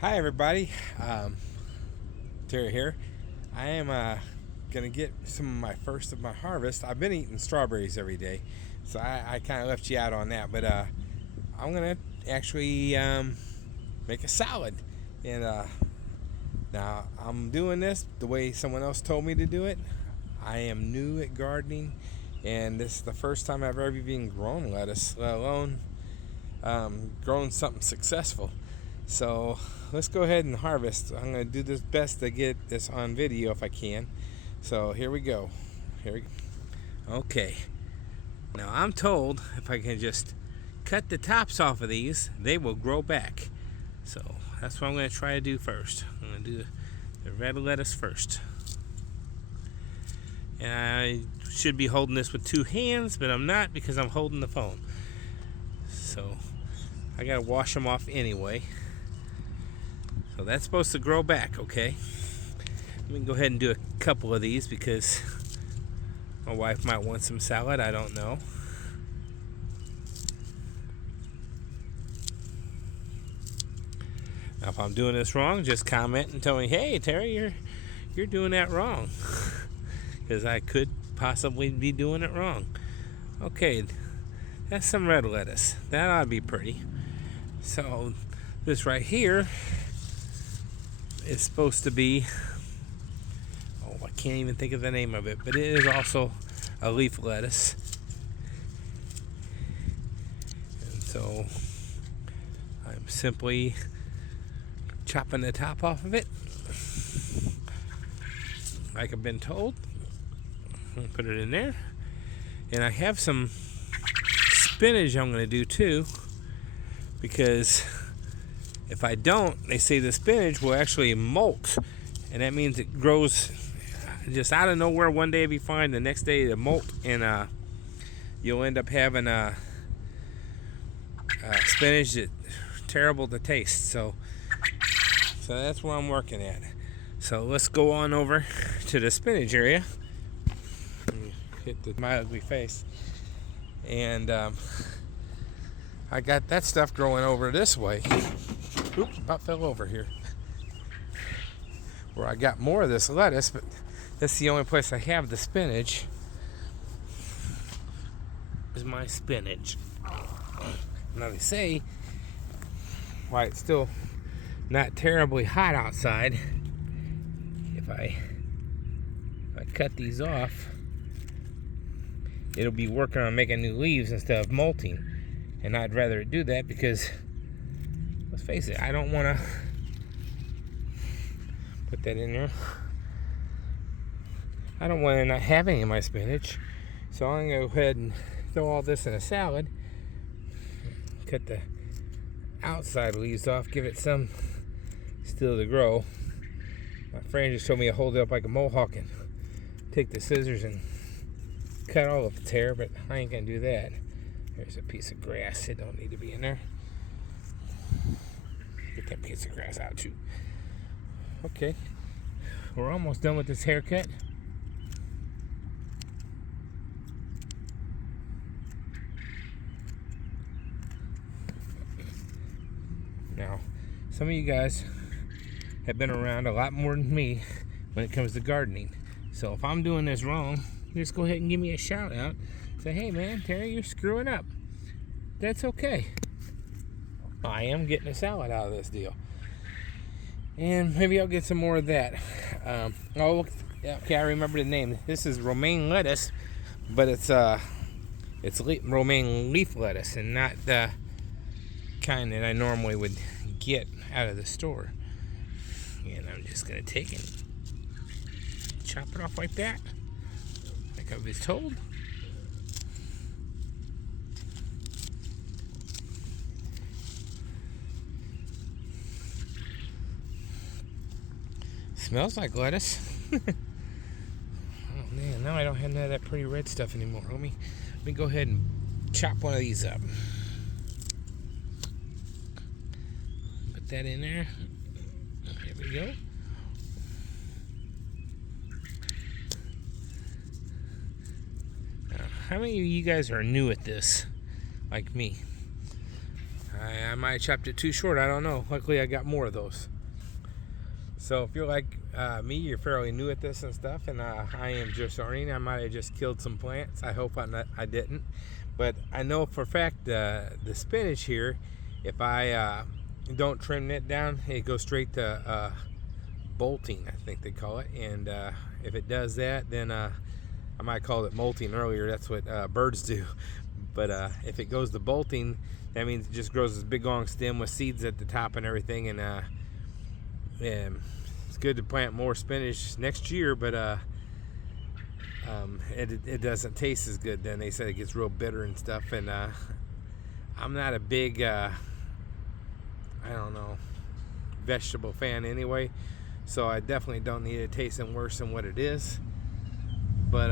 Hi everybody, Terry here. I am gonna get some of my first of my harvest. I've been eating strawberries every day, so I kind of left you out on that. But I'm gonna actually make a salad, and now I'm doing this the way someone else told me to do it. I am new at gardening, and this is the first time I've ever even grown lettuce, let alone grown something successful. So let's go ahead and harvest. I'm going to do this best to get this on video if I can. So here we go. Here we go. Okay. Now I'm told if I can just cut the tops off of these, they will grow back. So that's what I'm going to try to do first. I'm going to do the red lettuce first. And I should be holding this with two hands, but I'm not because I'm holding the phone. So I got to wash them off anyway. So that's supposed to grow back, okay? Let me go ahead and do a couple of these because my wife might want some salad. I don't know. Now, if I'm doing this wrong, just comment and tell me, "Hey, Terry, you're doing that wrong," because I could possibly be doing it wrong. Okay, that's some red lettuce. That ought to be pretty. So this right here is supposed to be, oh, I can't even think of the name of it, but it is also a leaf lettuce. And so I'm simply chopping the top off of it like I've been told. I'll put it in there. And I have some spinach I'm going to do too, because if I don't, they say the spinach will actually molt, and that means it grows just out of nowhere. One day it'll be fine, the next day it'll molt, and you'll end up having a spinach that's terrible to taste. So that's what I'm working at. So let's go on over to the spinach area. Hit my ugly face, and I got that stuff growing over this way. Oops, about fell over here. Where I got more of this lettuce, but that's the only place I have the spinach. Is my spinach. Now they say, why it's still not terribly hot outside, if I cut these off, it'll be working on making new leaves instead of molting. And I'd rather do that because, let's face it, I don't want to put that in there. I don't want to not have any of my spinach. So I'm going to go ahead and throw all this in a salad. Cut the outside leaves off, give it some still to grow. My friend just told me to hold it up like a mohawk and take the scissors and cut all of its hair, but I ain't going to do that. There's a piece of grass. It don't need to be in there. Get that piece of grass out too. Okay. We're almost done with this haircut. Now, some of you guys have been around a lot more than me when it comes to gardening. So if I'm doing this wrong, just go ahead and give me a shout out. Say, "Hey man, Terry, you're screwing up." That's okay. I am getting a salad out of this deal. And maybe I'll get some more of that. Okay, I remember the name. This is romaine lettuce, but it's romaine leaf lettuce and not the kind that I normally would get out of the store. And I'm just going to take it, chop it off like that, like I was told. Smells like lettuce. Oh man, now I don't have none of that pretty red stuff anymore. Let me go ahead and chop one of these up. Put that in there. There we go. Now, how many of you guys are new at this, like me? I might have chopped it too short. I don't know. Luckily, I got more of those. So if you're like me, you're fairly new at this and stuff, and I am just learning. I might have just killed some plants. I hope I didn't. But I know for a fact the spinach here, if I don't trim it down, it goes straight to bolting, I think they call it. And if it does that, then I might call it molting earlier. That's what birds do. But if it goes to bolting, that means it just grows this big long stem with seeds at the top and everything. And it's good to plant more spinach next year, but it doesn't taste as good then. They said it gets real bitter and stuff. And I'm not a big, I don't know, vegetable fan anyway. So I definitely don't need it tasting worse than what it is. But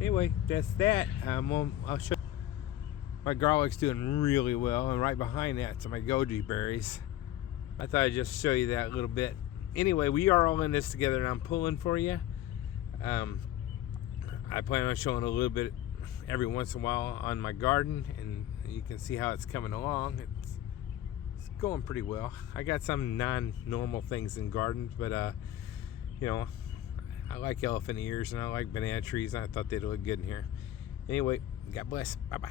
anyway, that's that. I'll show you. My garlic's doing really well, and right behind that's my goji berries. I thought I'd just show you that a little bit. Anyway, we are all in this together, and I'm pulling for you. I plan on showing a little bit every once in a while on my garden, and you can see how it's coming along. It's going pretty well. I got some non-normal things in gardens, but you know, I like elephant ears and I like banana trees, and I thought they'd look good in here. Anyway, God bless. Bye-bye.